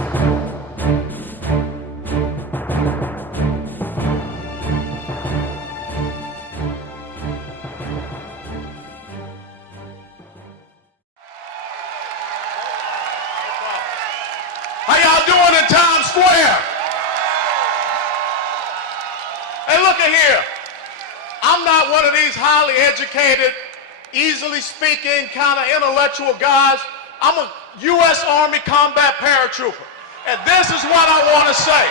How y'all doing in Times Square? Hey, look at here. I'm not one of these highly educated, easily speaking, kind of intellectual guys. I'm a U.S. Army combat paratrooper. And this is what I want to say.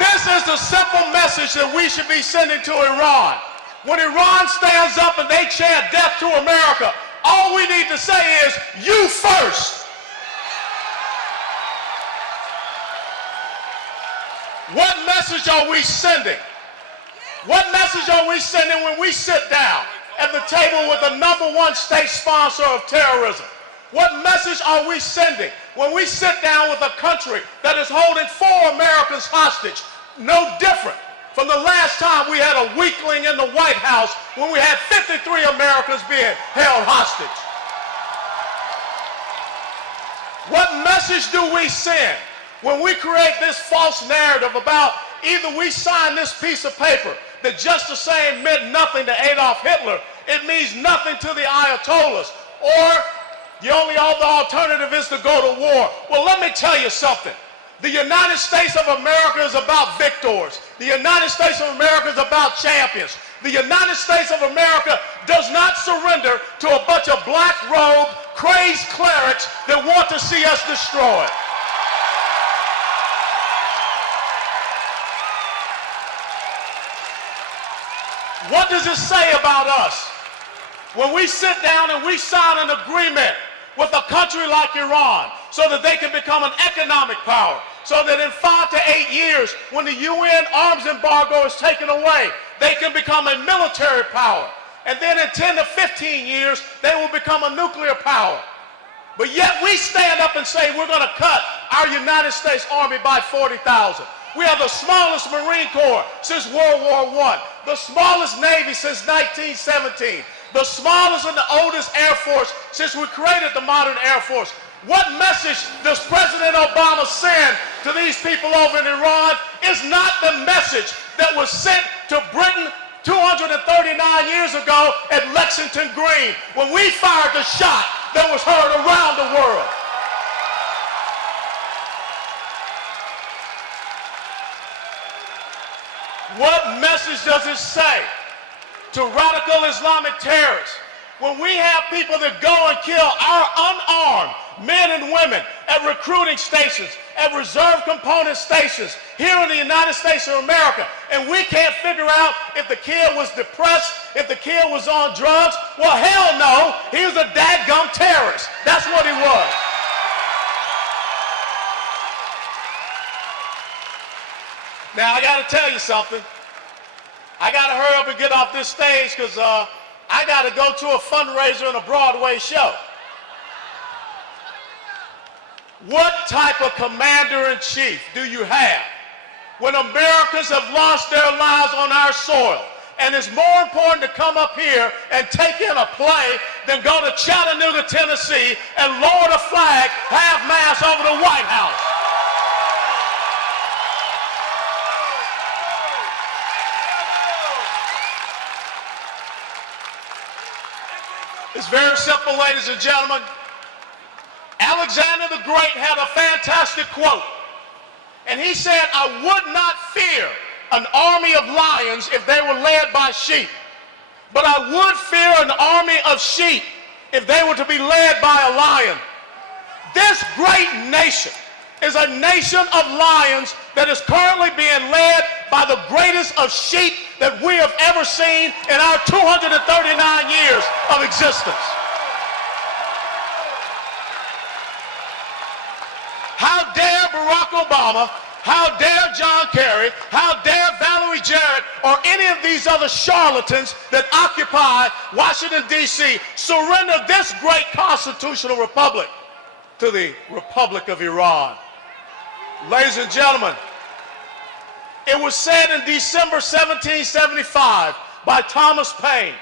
This is the simple message that we should be sending to Iran. When Iran stands up and they chant death to America, all we need to say is, you first. What message are we sending? What message are we sending when we sit down at the table with the #1 state sponsor of terrorism? What message are we sending when we sit down with a country that is holding 4 Americans hostage? No different from the last time we had a weakling in the White House when we had 53 Americans being held hostage. What message do we send when we create this false narrative about either we sign this piece of paper that just the same meant nothing to Adolf Hitler, it means nothing to the Ayatollahs, or the only other alternative is to go to war? Well, let me tell you something. The United States of America is about victors. The United States of America is about champions. The United States of America does not surrender to a bunch of black-robed, crazed clerics that want to see us destroyed. What does it say about us when we sit down and we sign an agreement with a country like Iran so that they can become an economic power, so that in 5 to 8 years, when the UN arms embargo is taken away, they can become a military power, and then in 10 to 15 years, they will become a nuclear power? But yet we stand up and say we're going to cut our United States Army by 40,000. We have the smallest Marine Corps since World War I, the smallest Navy since 1917, the smallest and the oldest Air Force since we created the modern Air Force. What message does President Obama send to these people over in Iran? Is not the message that was sent to Britain 239 years ago at Lexington Green, when we fired the shot that was heard around the world. What message does it say to radical Islamic terrorists when we have people that go and kill our unarmed men and women at recruiting stations, at reserve component stations here in the United States of America, and we can't figure out if the kid was depressed, if the kid was on drugs? Well, hell no, he was a dadgum terrorist. That's what he was. Now, I got to tell you something. I got to hurry up and get off this stage because I got to go to a fundraiser and a Broadway show. What type of commander-in-chief do you have when Americans have lost their lives on our soil, and it's more important to come up here and take in a play than go to Chattanooga, Tennessee and lower the flag half-mast over the White House? It's very simple, ladies and gentlemen. Alexander the Great had a fantastic quote. And he said, I would not fear an army of lions if they were led by sheep, but I would fear an army of sheep if they were to be led by a lion. This great nation is a nation of lions that is currently being led by the greatest of sheep that we have ever seen in our 239 years of existence. How dare Barack Obama, how dare John Kerry, how dare Valerie Jarrett, or any of these other charlatans that occupy Washington, D.C. surrender this great constitutional republic to the Republic of Iran. Ladies and gentlemen, it was said in December 1775 by Thomas Paine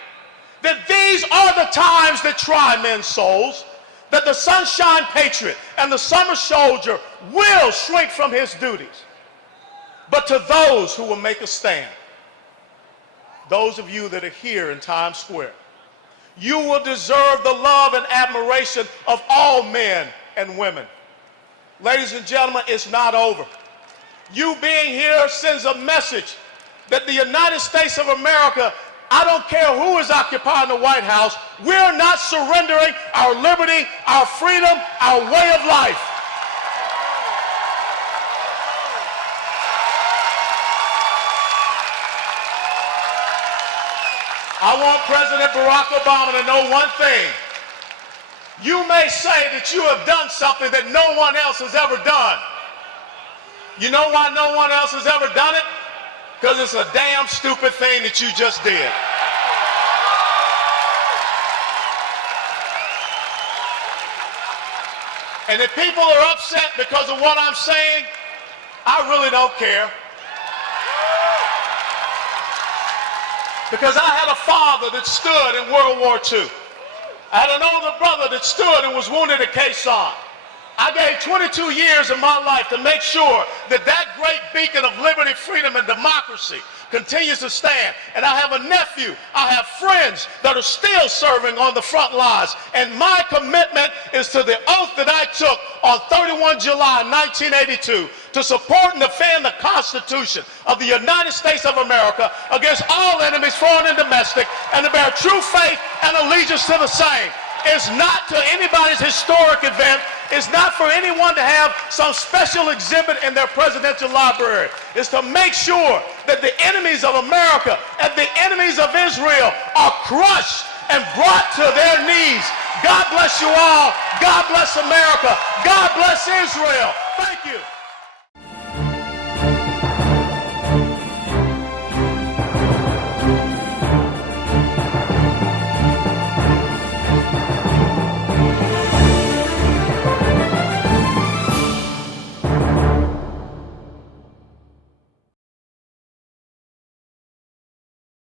that these are the times that try men's souls. that the sunshine patriot and the summer soldier will shrink from his duties. But to those who will make a stand, those of you that are here in Times Square, you will deserve the love and admiration of all men and women. Ladies and gentlemen, it's not over. You being here sends a message that the United States of America, I don't care who is occupying the White House, we're not surrendering our liberty, our freedom, our way of life. I want President Barack Obama to know one thing. You may say that you have done something that no one else has ever done. You know why no one else has ever done it? Because it's a damn stupid thing that you just did. And if people are upset because of what I'm saying, I really don't care. Because I had a father that stood in World War II. I had an older brother that stood and was wounded at Khe Sanh. I gave 22 years of my life to make sure that that great beacon of liberty, freedom, and democracy continues to stand. And I have a nephew, I have friends that are still serving on the front lines. And my commitment is to the oath that I took on 31 July 1982 to support and defend the Constitution of the United States of America against all enemies, foreign and domestic, and to bear true faith and allegiance to the same. It's not to anybody's historic event. It's not for anyone to have some special exhibit in their presidential library. It's to make sure that the enemies of America and the enemies of Israel are crushed and brought to their knees. God bless you all. God bless America. God bless Israel. Thank you.